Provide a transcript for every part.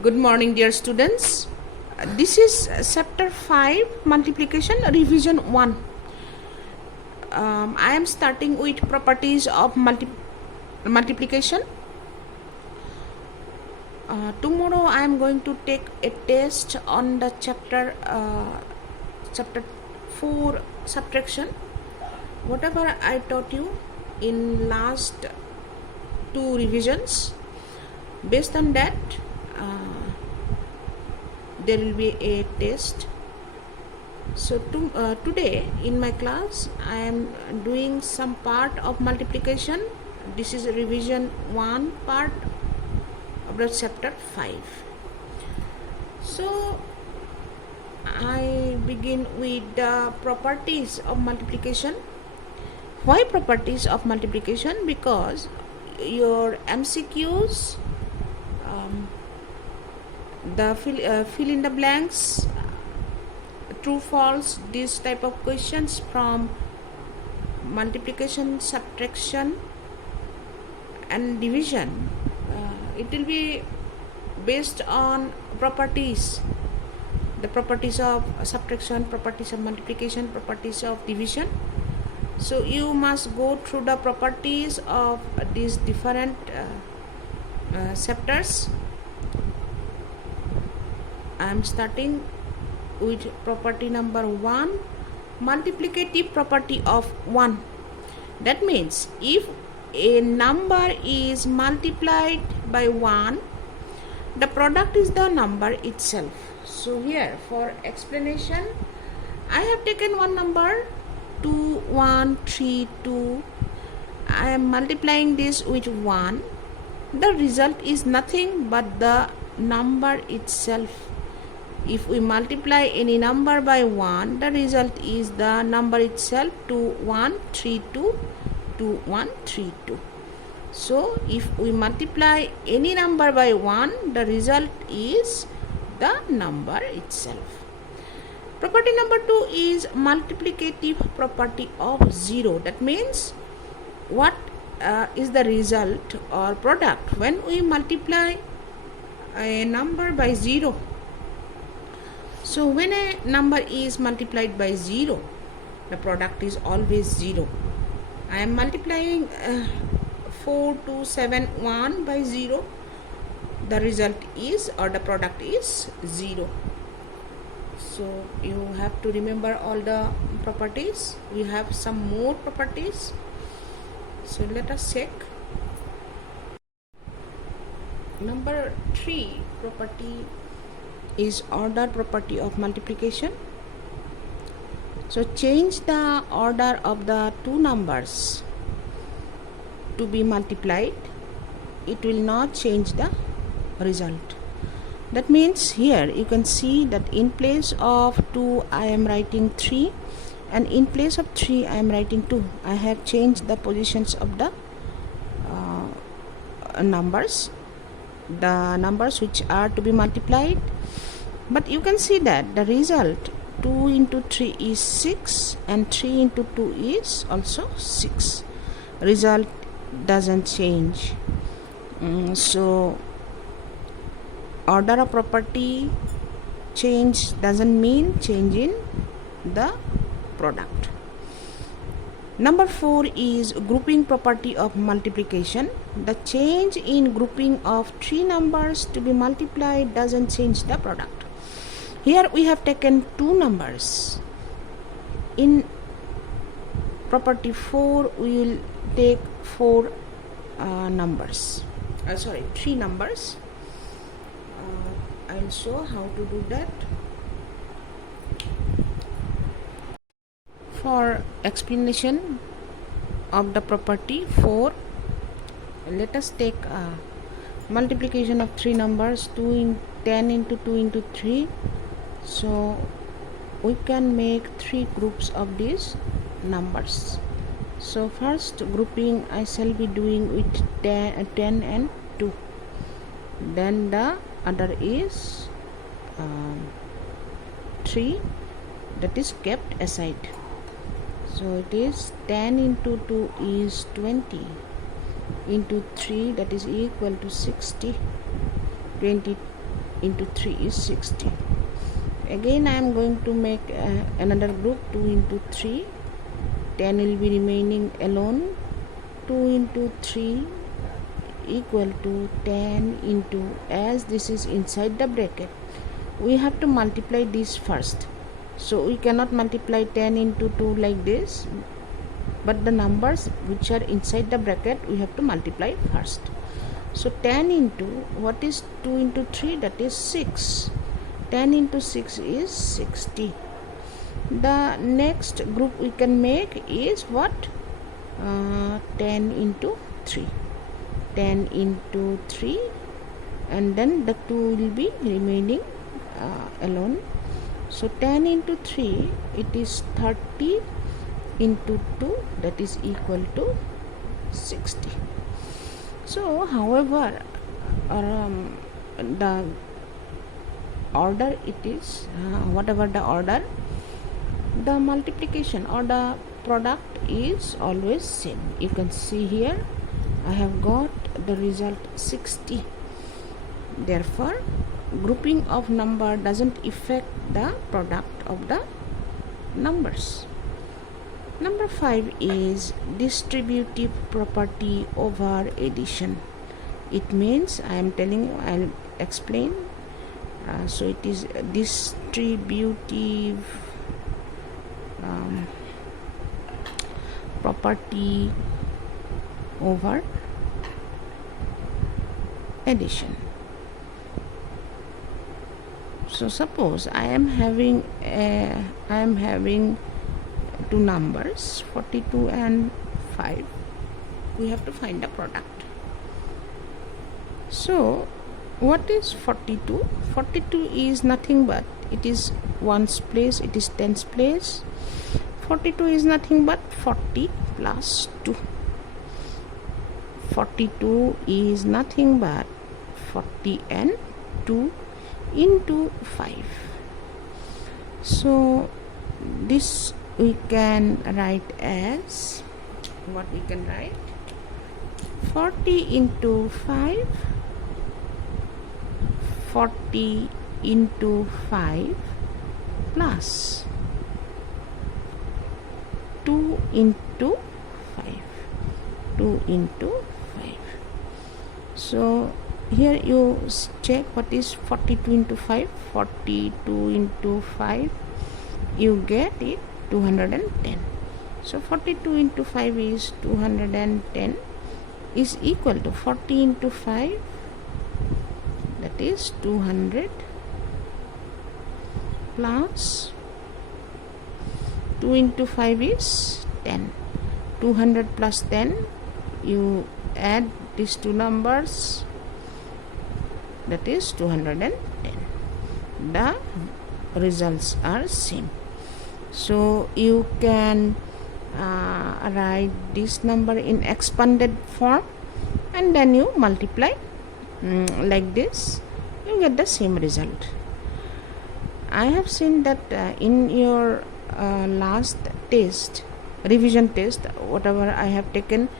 Good morning, dear students. This is chapter 5, multiplication, revision 1. I am starting with properties of multiplication. Tomorrow I am going to take a test on the chapter 4, subtraction. Whatever I taught you in last 2 revisions, based on that there will be a test. So today in my class I am doing some part of multiplication. This is revision 1 part of the chapter 5. So I begin with the properties of multiplication. Why properties of multiplication? Because your MCQs, the fill in the blanks, true false, this type of questions from multiplication, subtraction and division, it will be based on properties, the properties of subtraction, properties of multiplication, properties of division. So you must go through the properties of these different chapters. I am starting with property number 1, multiplicative property of 1. That means if a number is multiplied by 1, the product is the number itself. So here for explanation, I have taken one number 2, 1, 3, 2. I am multiplying this with 1. The result is nothing but the number itself. If we multiply any number by 1, the result is the number itself, 2, 1, 3, 2, 2, 1, 3, 2. So if we multiply any number by 1, the result is the number itself. Property number 2 is multiplicative property of 0. That means what is the result or product when we multiply a number by 0. So when a number is multiplied by 0, the product is always 0. I am multiplying 4271 by 0. The result is, or the product is 0. So you have to remember all the properties. We have some more properties. So let us check. Number 3 property is order property of multiplication. So change the order of the two numbers to be multiplied, it will not change the result. That means here you can see that in place of 2 I am writing 3, and in place of 3 I am writing 2. I have changed the positions of the numbers, the numbers which are to be multiplied. But you can see that the result 2 into 3 is 6 and 3 into 2 is also 6. Result doesn't change. So order of property change doesn't mean change in the product. Number 4 is grouping property of multiplication. The change in grouping of 3 numbers to be multiplied doesn't change the product. Here we have taken 2 numbers. In property 4 we will take 4 numbers. 3 numbers. I will show how to do that. For explanation of the property 4, let us take multiplication of 3 numbers, 10 into 2 into 3. So we can make 3 groups of these numbers. So first grouping I shall be doing with 10 and 2. Then the other is 3, that is kept aside. So it is 10 into 2 is 20 into 3, that is equal to 60. 20 into 3 is 60. Again I am going to make another group, 2 into 3, 10 will be remaining alone. 2 into 3 equal to 10 into, as this is inside the bracket, we have to multiply this first. So we cannot multiply 10 into 2 like this, but the numbers which are inside the bracket we have to multiply first. So 10 into, what is 2 into 3? That is 6. 10 into 6 is 60. The next group we can make is what? 10 into 3. 10 into 3, and then the 2 will be remaining alone. So 10 into 3, it is 30 into 2, that is equal to 60. So however the order it is, whatever the order, the multiplication or the product is always same. You can see here I have got the result 60. Therefore grouping of number doesn't affect the product of the numbers. Number 5 is distributive property over addition. It means, I am telling you, I'll explain. So it is distributive property over addition. So suppose I am having two numbers, 42 and 5. We have to find the product. So what is 42? 42 is nothing but, it is ones place, it is tens place. 42 is nothing but 40 plus 2. 42 is nothing but 40 and 2 into 5. So this we can write as, what we can write? 40 into 5, 40 into 5 plus 2 into 5, 2 into 5. So here you check what is 42 into 5. 42 into 5, you get it 210. So 42 into 5 is 210, is equal to 40 into 5, that is 200, plus 2 into 5 is 10. 200 plus 10, you add these two numbers, that is 210. The results are same. So you can write this number in expanded form, and then you multiply like this, you get the same result. I have seen that in your last test, revision test, whatever I have taken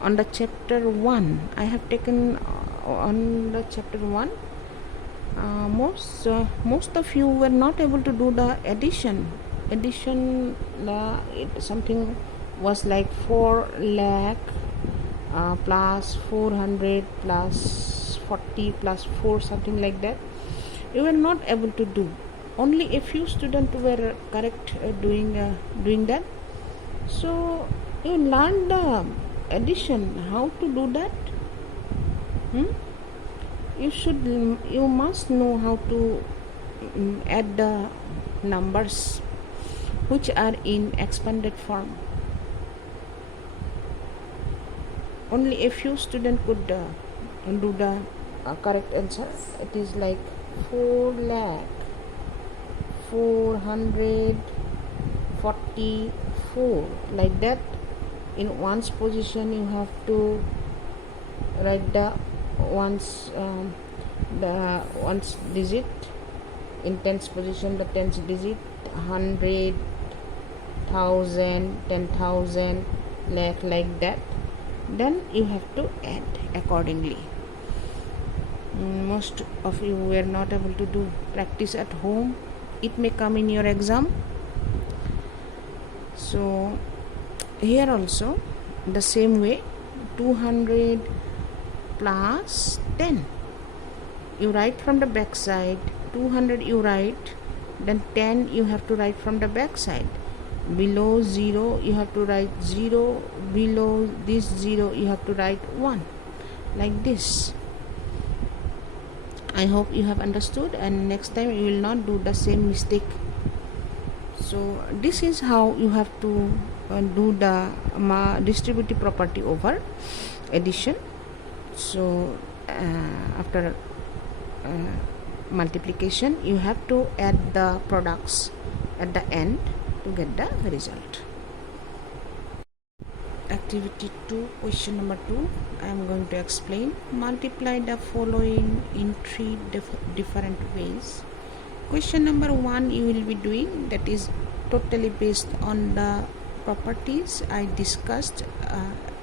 on the chapter 1, I have taken on the chapter 1, most of you were not able to do the addition. Something was like 4 lakh plus 400 plus 40 plus 4, something like that. You were not able to do. Only a few students were correct doing that. So you learned the addition, how to do that. You must know how to add the numbers which are in expanded form. Only a few students could do the correct answer. It is like 4 lakh 444, like that. In ones position you have to write the ones digit. In tens position the tens digit, 100, 1000, 10,000, lakh, like that. Then you have to add accordingly. most of you were not able to do practice at home. It may come in your exam. So here also the same way, 200 plus 10, you write from the back side. 200 you write, then 10 you have to write from the back side. Below 0 you have to write 0, below this 0 you have to write 1, like this. I hope you have understood, and next time you will not do the same mistake. So this is how you have to do the distributive property over addition. So after multiplication, you have to add the products at the end to get the result. Activity 2, question number 2, I am going to explain. Multiply the following in 3 different ways. Question number 1 you will be doing, that is totally based on the properties I discussed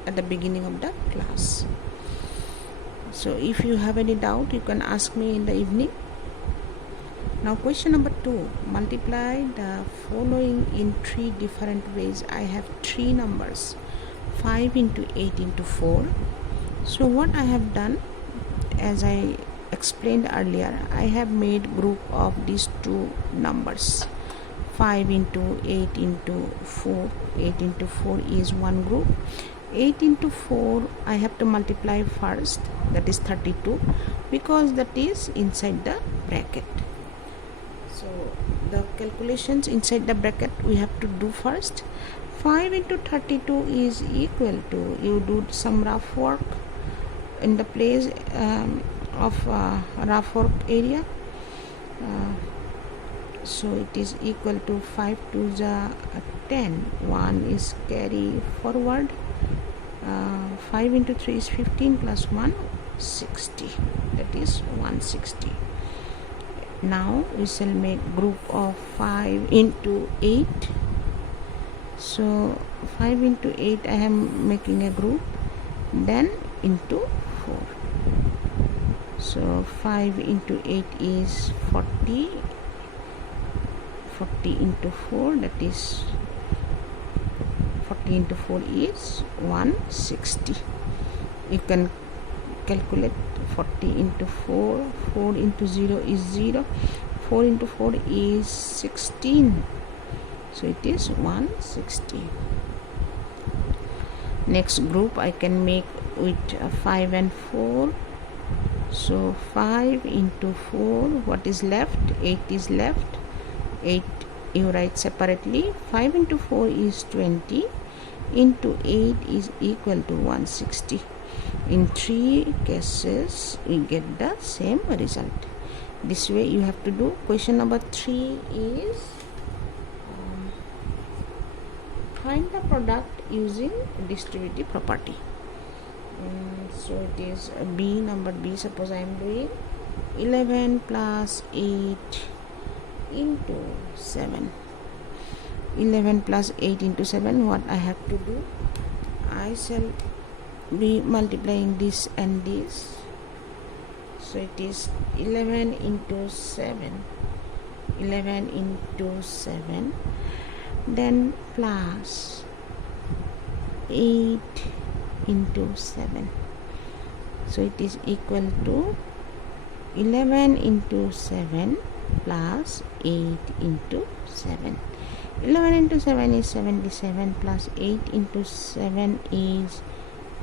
at the beginning of the class. So if you have any doubt, you can ask me in the evening. Now question number 2, multiply the following in 3 different ways. I have 3 numbers, 5 into 8 into 4. So what I have done, as I explained earlier, I have made group of these 2 numbers, 5 into 8 into 4. 8 into 4 is one group. 8 into 4 I have to multiply first, that is 32, because that is inside the bracket. So the calculations inside the bracket we have to do first. 5 into 32 is equal to, you do some rough work in the place of rough work area. So it is equal to 5 to the 10, 1 is carry forward. 5 into 3 is 15 plus 1, 60, that is 160. Now we shall make group of 5 into 8. So 5 into 8 I am making a group, then into 4. So 5 into 8 is 40. 40 into 4, that is 40 into 4 is 160. You can calculate 40 into 4. 4 into 0 is 0. 4 into 4 is 16. So it is 160. Next group I can make with 5 and 4. So 5 into 4, what is left? 8 is left. 8 you write separately. 5 into 4 is 20, into 8 is equal to 160. In 3 cases we get the same result. This way you have to do. Question number 3 is find the product using distributive property. So it is B, number B. Suppose I am doing 11 plus 8 into 7. 11 plus 8 into 7, what I have to do? I shall be multiplying this and this. So it is 11 into 7. 11 into 7. Then plus 8 into 7. So it is equal to 11 into 7 plus 8 into 7. 11 into 7 is 77 plus 8 into 7 is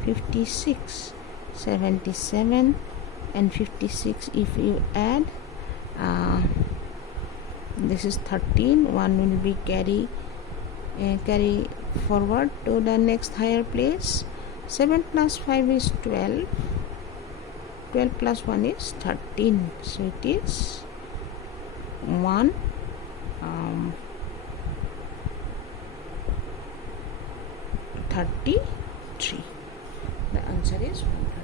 56. 77 and 56 if you add, this is 13. 1 will be carry forward to the next higher place. 7 plus 5 is 12. 12 plus 1 is 13. So it is 133. The answer is 133.